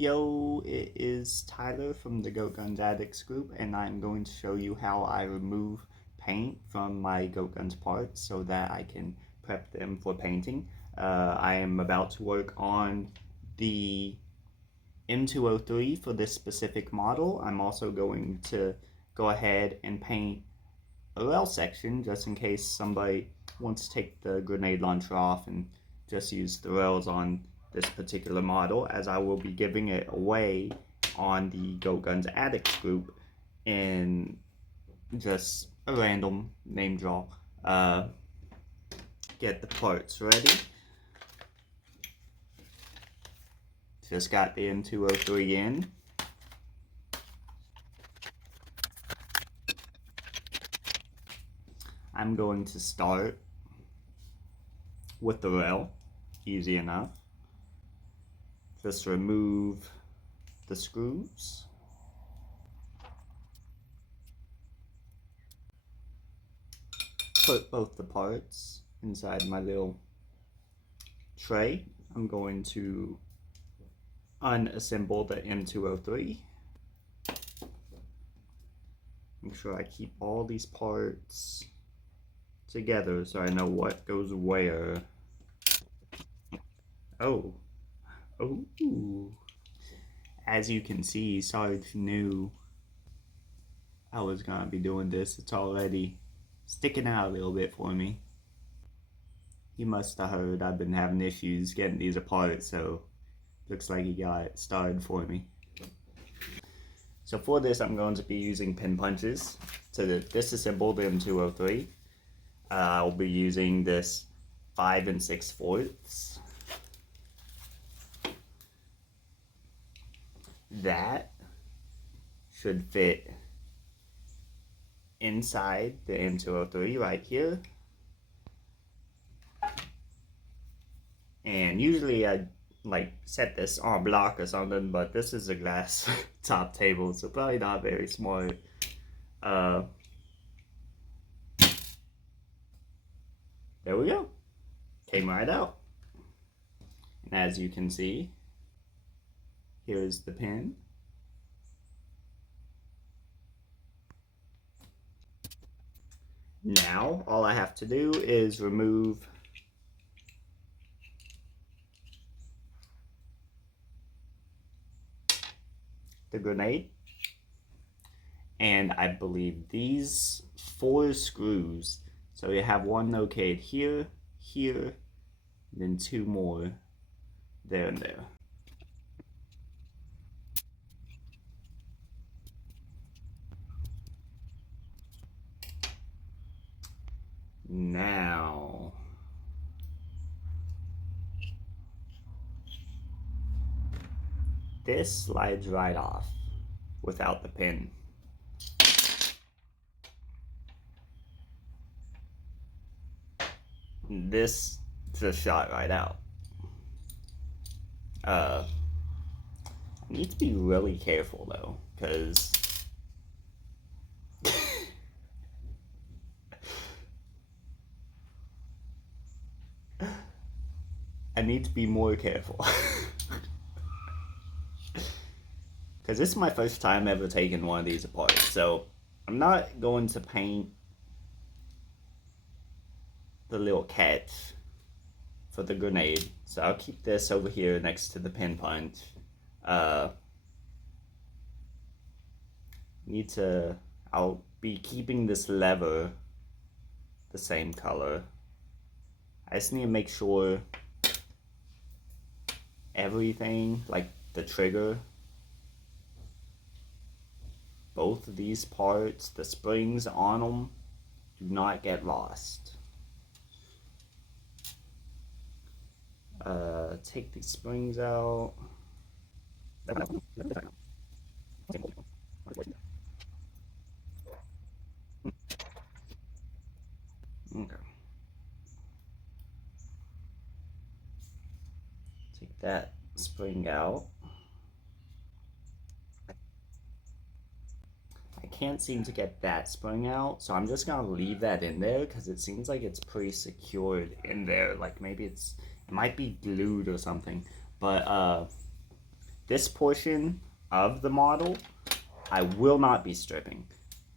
Yo, it is Tyler from the GoatGuns Addicts group, and I'm going to show you how I remove paint from my GoatGuns parts so that I can prep them for painting. I am about to work on the M203 for this specific model. I'm also going to go ahead and paint a rail section just in case somebody wants to take the grenade launcher off and just use the rails on this particular model, as I will be giving it away on the GoatGuns Addicts group in just a random name draw. Get the parts ready. Just got the M203 in. I'm going to start with the rail, easy enough. Just remove the screws. Put both the parts inside my little tray. I'm going to unassemble the M203. Make sure I keep all these parts together so I know what goes where. Oh. As you can see, Sarge knew I was gonna be doing this. It's already sticking out a little bit for me. He must have heard I've been having issues getting these apart, so looks like he got it started for me. So for this, I'm going to be using pin punches to disassemble the M203. I'll be using this 5 6/4. That should fit inside the M203 right here. And usually I like set this on a block or something, but this is a glass top table, so probably not very smart. There we go. Came right out. And as you can see, here's the pin. Now, all I have to do is remove the grenade. And I believe these 4 screws. So you have one located here, here, then 2 more there and there. Now, this slides right off without the pin. This just shot right out. I need to be really careful though, because I need to be more careful. Because this is my first time ever taking one of these apart, so I'm not going to paint the little catch for the grenade, so I'll keep this over here next to the pin punch. I'll be keeping this lever the same color. I just need to make sure everything, like the trigger, both of these parts, the springs on them, do not get lost. Take these springs out. Okay. Take that spring out. I can't seem to get that spring out, so I'm just gonna leave that in there because it seems like it's pretty secured in there. Like maybe it might be glued or something. But this portion of the model, I will not be stripping,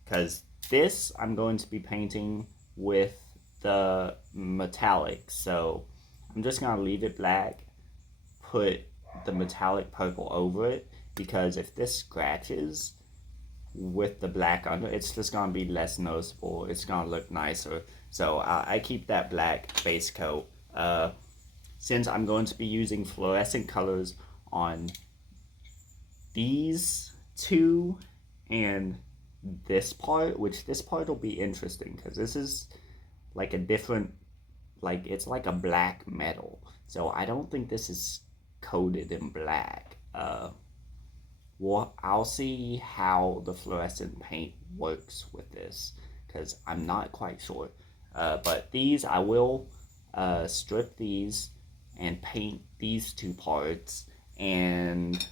because this I'm going to be painting with the metallic. So I'm just gonna leave it black, put the metallic purple over it, because if this scratches with the black under, it's just gonna be less noticeable. It's gonna look nicer. So I keep that black base coat. Since I'm going to be using fluorescent colors on these two and this part, which this part will be interesting because this is like a different, like it's like a black metal. So I don't think this is coated in black. Well, I'll see how the fluorescent paint works with this because I'm not quite sure. But these, I will strip these and paint these two parts, and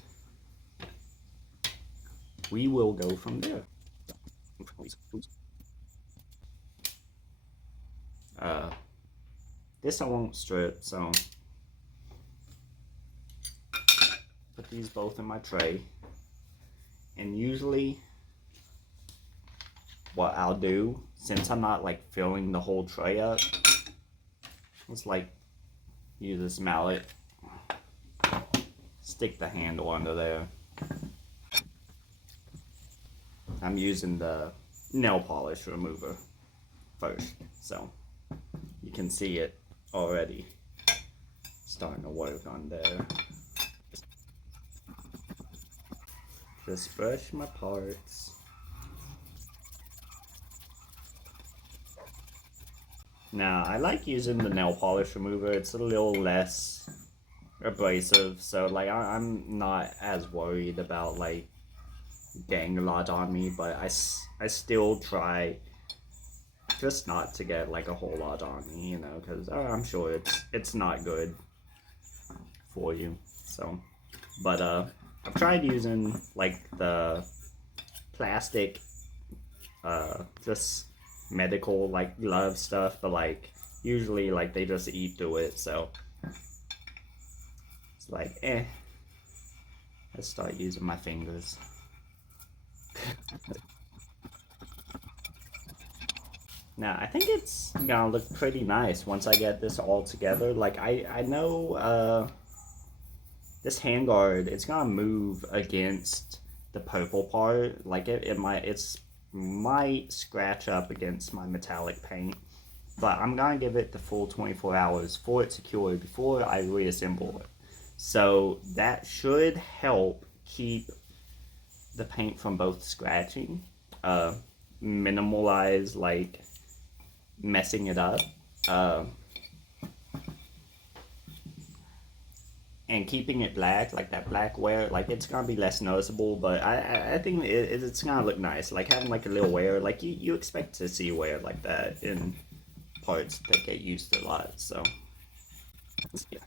we will go from there. This I won't strip, so put these both in my tray. And usually what I'll do, since I'm not like filling the whole tray up, is like use this mallet, stick the handle under there. I'm using the nail polish remover first, so you can see it already starting to work on there. Just brush my parts. Now, I like using the nail polish remover. It's a little less abrasive, so like I'm not as worried about like getting a lot on me, but I still try just not to get like a whole lot on me, you know, because I'm sure it's not good for you. So, but I've tried using like the plastic, just medical like glove stuff, but like usually like they just eat through it, so it's like let's start using my fingers. Now I think it's gonna look pretty nice once I get this all together. Like I know this handguard, it's gonna move against the purple part. Like it might scratch up against my metallic paint, but I'm gonna give it the full 24 hours for it to cure before I reassemble it. So that should help keep the paint from both scratching, minimalize like messing it up, and keeping it black, like that black wear, like it's gonna be less noticeable, but I think it's gonna look nice, like having like a little wear, like you expect to see wear like that in parts that get used a lot, so yeah.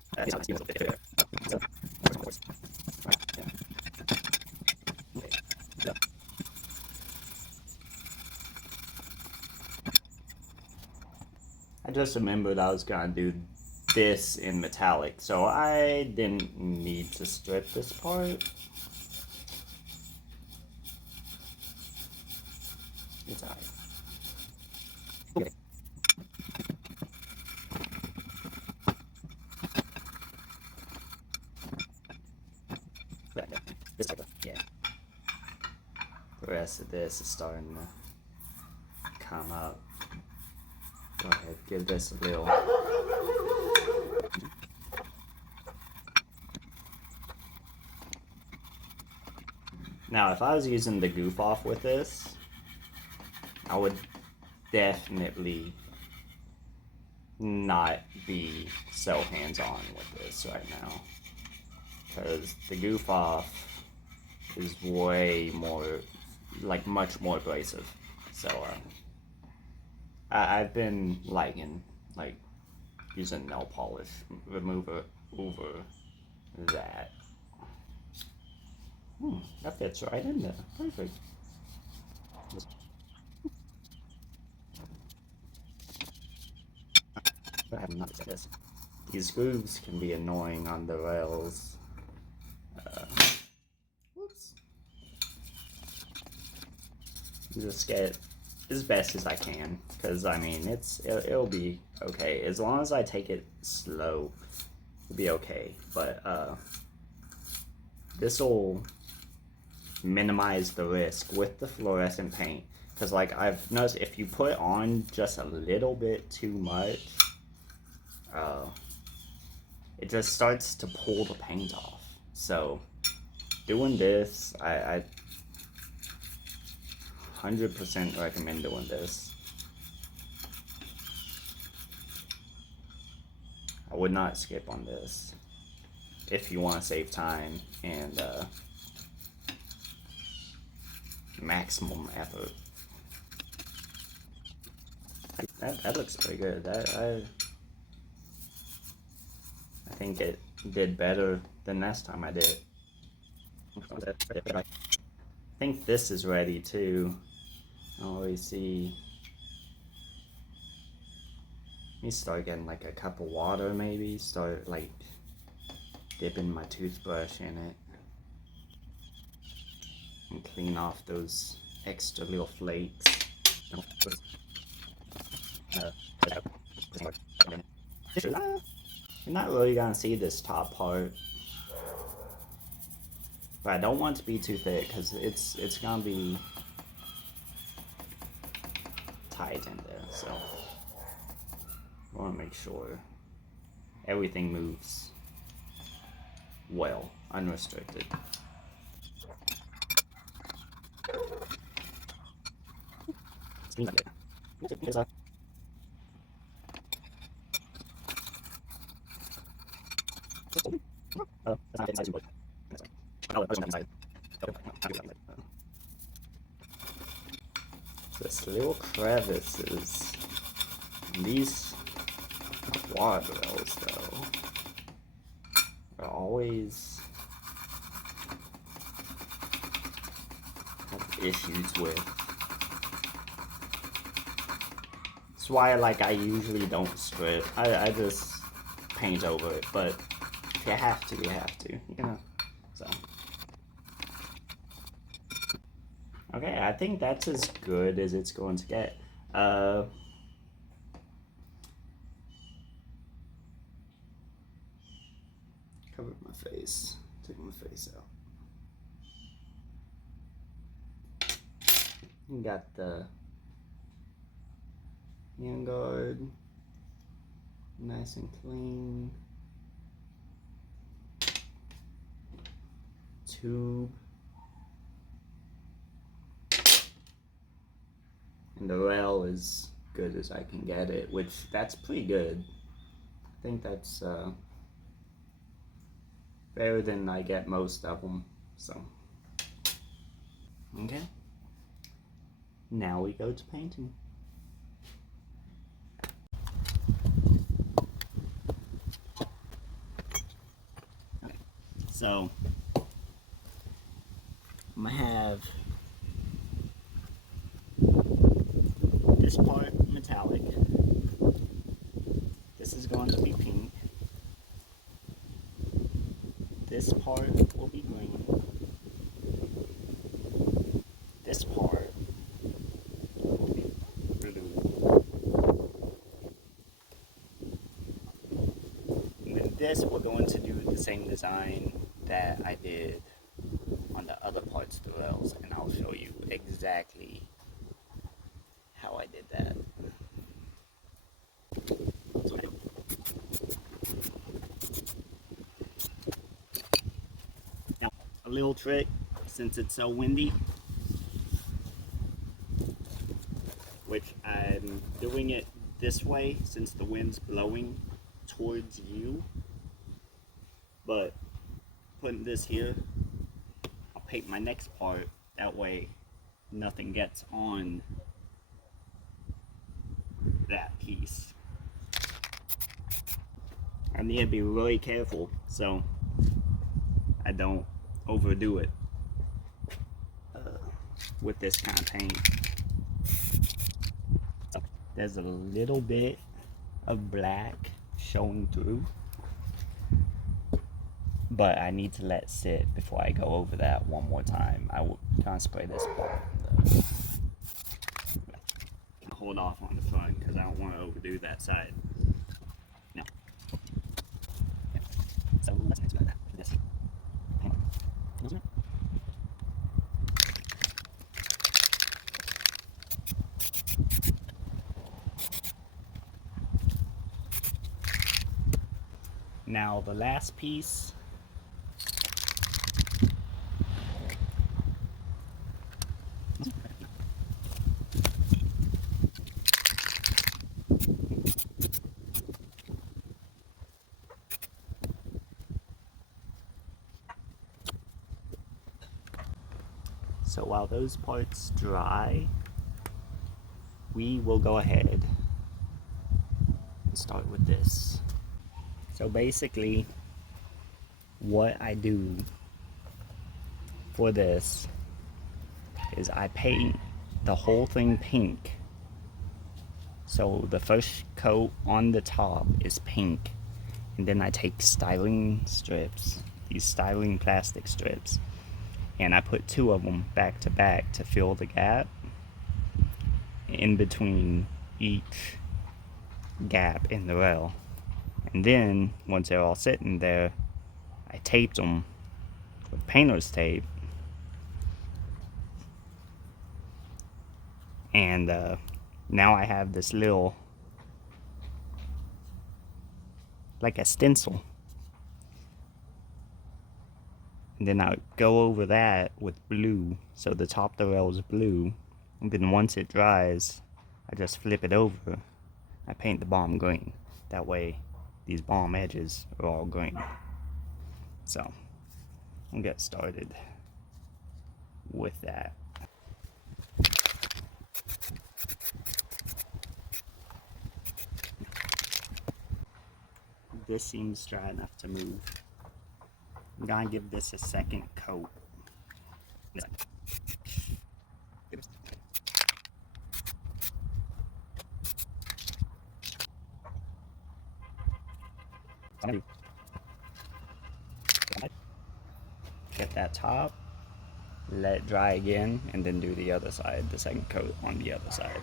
I just remembered I was gonna do this in metallic, so I didn't need to strip this part. It's alright. Okay. This type of, yeah. The rest of this is starting to come up. Go ahead, give this a little. Now, if I was using the goof off with this, I would definitely not be so hands-on with this right now, because the goof off is way more, like much more abrasive. So I've been liking like using nail polish remover over that. That fits right in there. Perfect. I have not this. These grooves can be annoying on the rails. just get as best as I can, because I mean it'll be okay as long as I take it slow. It'll be okay, but this will minimize the risk with the fluorescent paint, because like I've noticed if you put on just a little bit too much, it just starts to pull the paint off. So doing this, I 100% recommend doing this. I would not skip on this if you want to save time and maximum effort. That looks pretty good. I think it did better than last time I did. I think this is ready too. I don't really see. Let me start getting like a cup of water, maybe. Start like dipping my toothbrush in it and clean off those extra little flakes. You're not really gonna see this top part, but I don't want it to be too thick because it's gonna be tight in there. So I want to make sure everything moves well, unrestricted. Seems like it. Here's a oh, that's not inside too much. Oh, that's inside. This little crevices. These guardrails, though, are always have issues with. That's why, I usually don't strip. I just paint over it, but if you have to, you have to, you know, so. Okay, I think that's as good as it's going to get. Covered my face, took my face out. You got the handguard, nice and clean. Tube. And the rail is good as I can get it, which that's pretty good. I think that's better than I get most of them, so. Okay. Now we go to painting. Okay. So, I'm gonna have this part metallic. This is going to be pink. This part will be green. This part will be blue. And then this, we're going to do the same design that I did on the other parts of the rails, and I'll show you exactly how I did that. Now, a little trick, since it's so windy, which I'm doing it this way since the wind's blowing towards you, but putting this here, I'll paint my next part, that way nothing gets on that piece. I need to be really careful so I don't overdo it with this kind of paint. So there's a little bit of black showing through, but I need to let it sit before I go over that one more time. I will kind of spray this part. pulled off on the front because I don't want to overdo that side. No. Yeah. So let's expect that. This. Now the last piece. So while those parts dry, we will go ahead and start with this. So basically, what I do for this is I paint the whole thing pink. So the first coat on the top is pink, and then I take styrene strips, these styrene plastic strips, and I put 2 of them back to back to fill the gap in between each gap in the rail. And then once they're all sitting there, I taped them with painter's tape, and now I have this little, like a stencil. And then I go over that with blue, so the top of the rail is blue. And then once it dries, I just flip it over. I paint the bottom green. That way, these bottom edges are all green. So, I'll get started with that. This seems dry enough to move. I'm gonna give this a second coat. Get that top, let it dry again, and then do the other side, the second coat on the other side.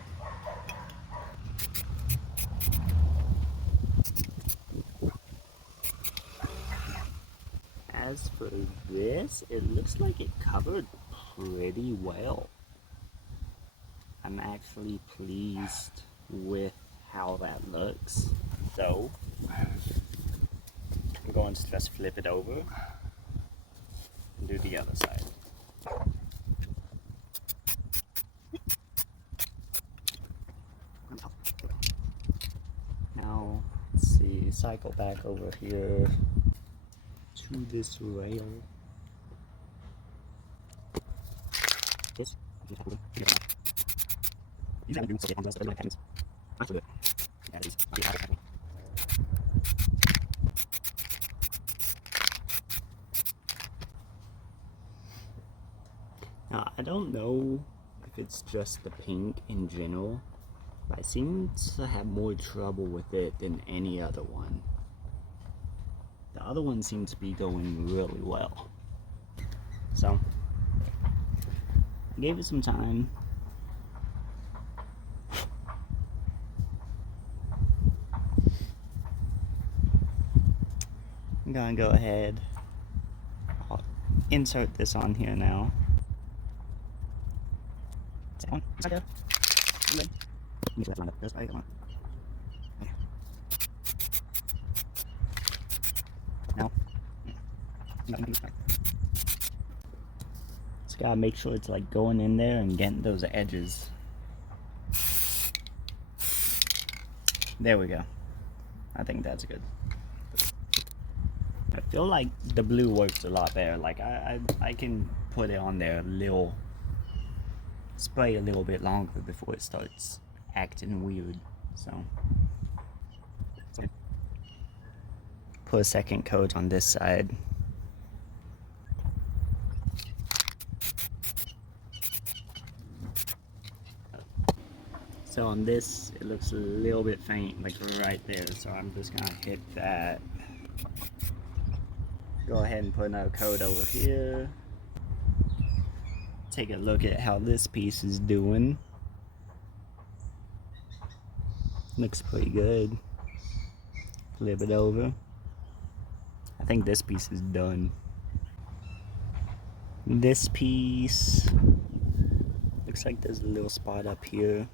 As for this, it looks like it covered pretty well. I'm actually pleased with how that looks. So, I'm going to just flip it over and do the other side. Now, let's see, cycle back over here to this rail. This. Now, I don't know if it's just the pink in general, but I seem to have more trouble with it than any other one. The other one seems to be going really well. So, I gave it some time. I'm gonna go ahead, I'll insert this on here now. Now, just gotta make sure it's like going in there and getting those edges. There we go. I think that's good. I feel like the blue works a lot better. Like I can put it on there a little, spray a little bit longer before it starts acting weird. So put a second coat on this side. So on this, it looks a little bit faint, like right there. So I'm just gonna hit that. Go ahead and put another coat over here. Take a look at how this piece is doing. Looks pretty good. Flip it over. I think this piece is done. This piece looks like there's a little spot up here.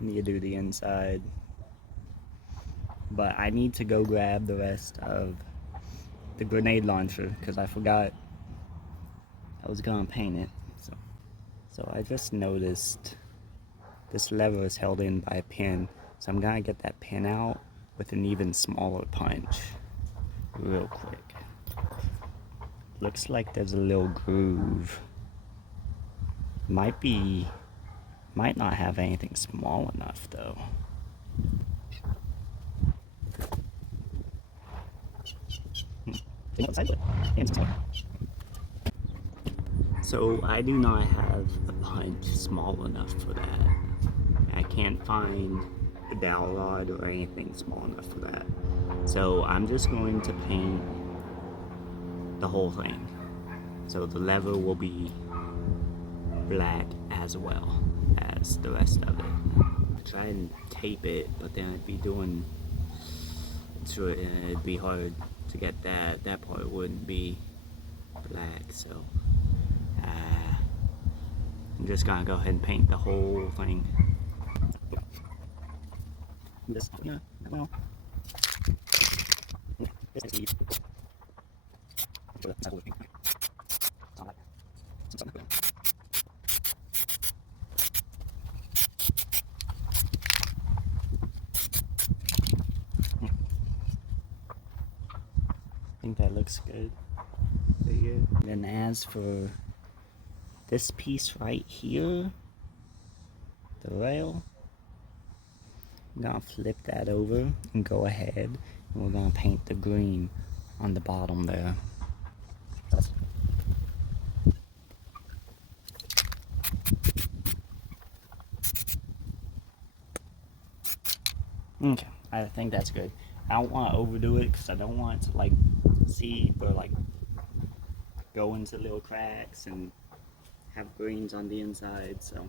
Need to do the inside. But I need to go grab the rest of the grenade launcher because I forgot I was gonna paint it. So I just noticed this lever is held in by a pin. So I'm gonna get that pin out with an even smaller punch real quick. Looks like there's a little groove. Might not have anything small enough though. So I do not have a punch small enough for that. I can't find a dowel rod or anything small enough for that. So I'm just going to paint the whole thing. So the lever will be black as well as the rest of it. I try and tape it, but then it'd be hard to get that. That part wouldn't be black, so I'm just gonna go ahead and paint the whole thing. I think that looks good. Pretty good. And then as for this piece right here, the rail, I'm gonna flip that over and go ahead and we're gonna paint the green on the bottom there. Okay, I think that's good. I don't want to overdo it because I don't want it to like seep or like go into little cracks and have greens on the inside, so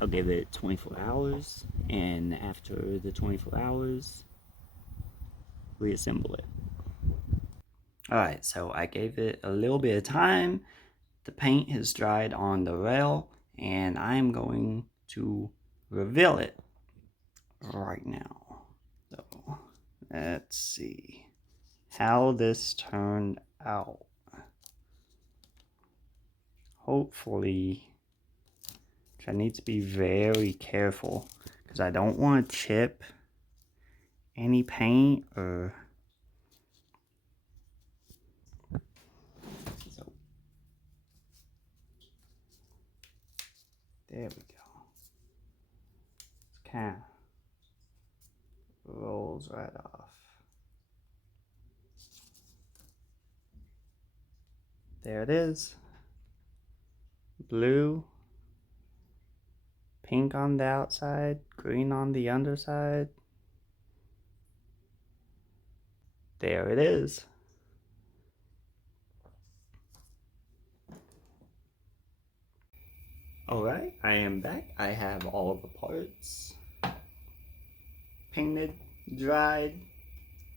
I'll give it 24 hours, and after the 24 hours, reassemble it. Alright, so I gave it a little bit of time. The paint has dried on the rail, and I'm going to reveal it right now. So, let's see how this turned out. Hopefully, I need to be very careful because I don't want to chip any paint or so. There we go. It's kind of rolls right off. There it is. Blue, pink on the outside, green on the underside. There it is. Alright, I am back. I have all the parts painted, dried,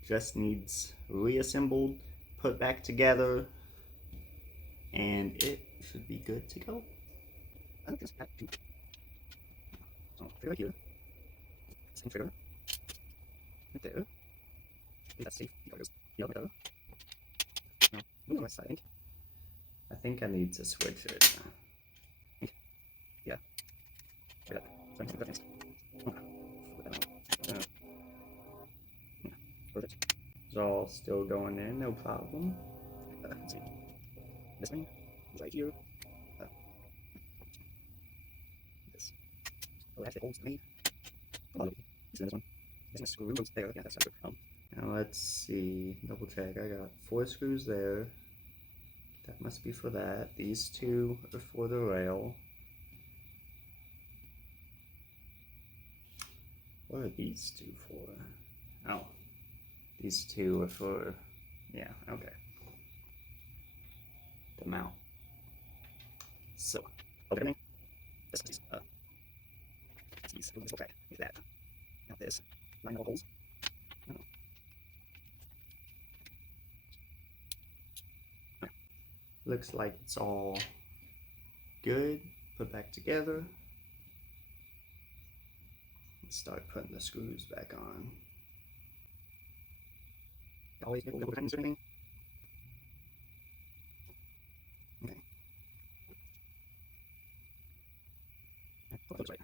just needs reassembled, put back together, and it should be good to go. I think it's pink. So, right here. Same trigger. Right there. That's safe. No, no, that's I think I need to switch it. Yeah. Perfect. It's all still going in, no problem. Let's see. This one is right here. This. Oh, it actually holds me. Oh, this one. There's a screw there. Yeah, that's not good. Now let's see. Double check. I got 4 screws there. That must be for that. These 2 are for the rail. What are these 2 for? Oh, these 2 are for, yeah, okay. The mount. So, opening these okay, like that. Now this 9 holes. Oh. Looks like it's all good. Put back together. Let's start putting the screws back on. Always make a little bit of anything. Okay. Looks right.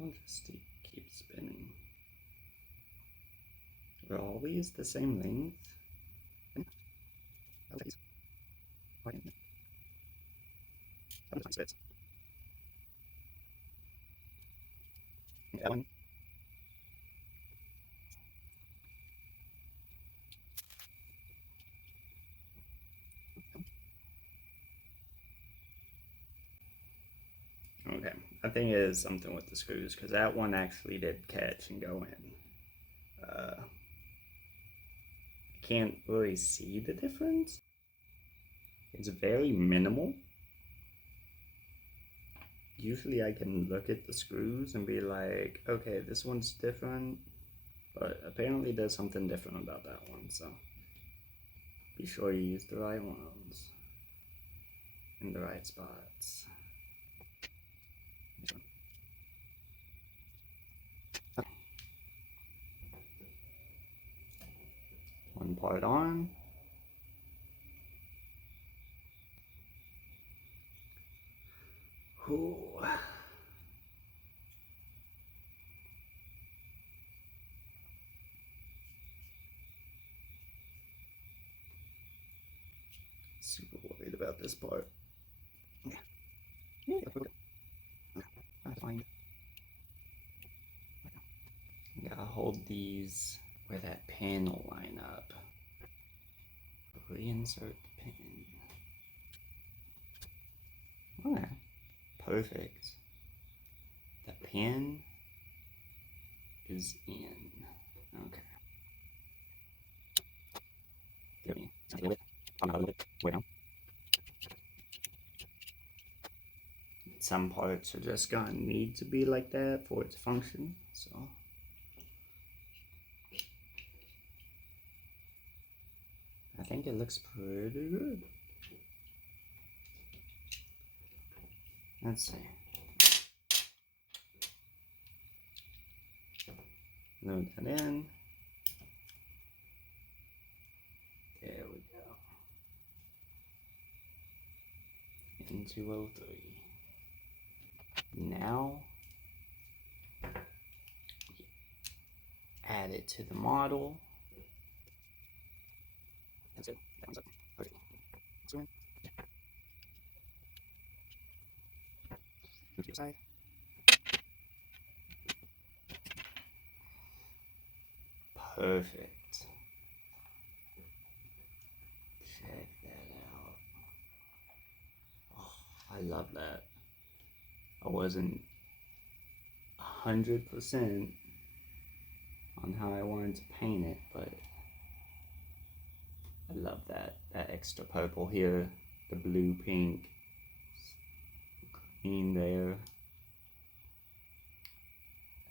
I'll just keep spinning. Are all these the same length? I'll take these. That was nice bits. That one. Okay, I think it is something with the screws because that one actually did catch and go in. I can't really see the difference. It's very minimal. Usually I can look at the screws and be like, okay, this one's different, but apparently there's something different about that one, so be sure you use the right ones in the right spots. One part on. Ooh. Super worried about this part. Yeah. Yeah, that's fine. You gotta hold these where that pin will line up. Reinsert the pin. Okay. Perfect. The pin is in. Okay. Give me something with. I'm out of it. Wait now. Some parts are just gonna need to be like that for it to function, so. I think it looks pretty good. Let's see. Load that in. There we go. In 203. Now, add it to the model. That's it. That one's up. Okay. So, move to the side. Perfect. Check that out. Oh, I love that. I wasn't 100% on how I wanted to paint it, but I love that extra purple here, the blue, pink, green there.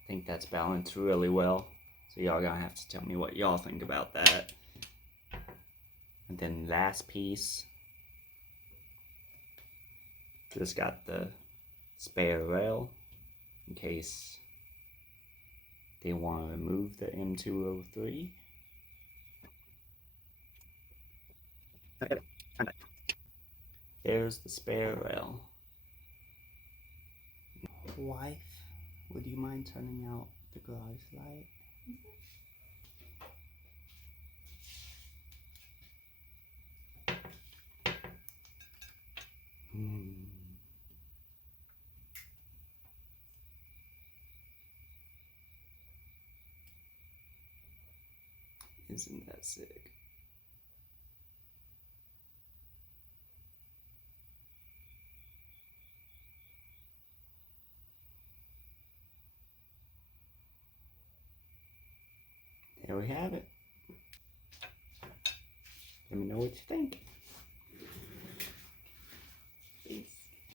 I think that's balanced really well. So y'all gonna have to tell me what y'all think about that. And then last piece, just got the spare rail in case they want to remove the M203. There's the spare rail. Wife, would you mind turning out the garage light? Isn't that sick? There we have it. Let me know what you think.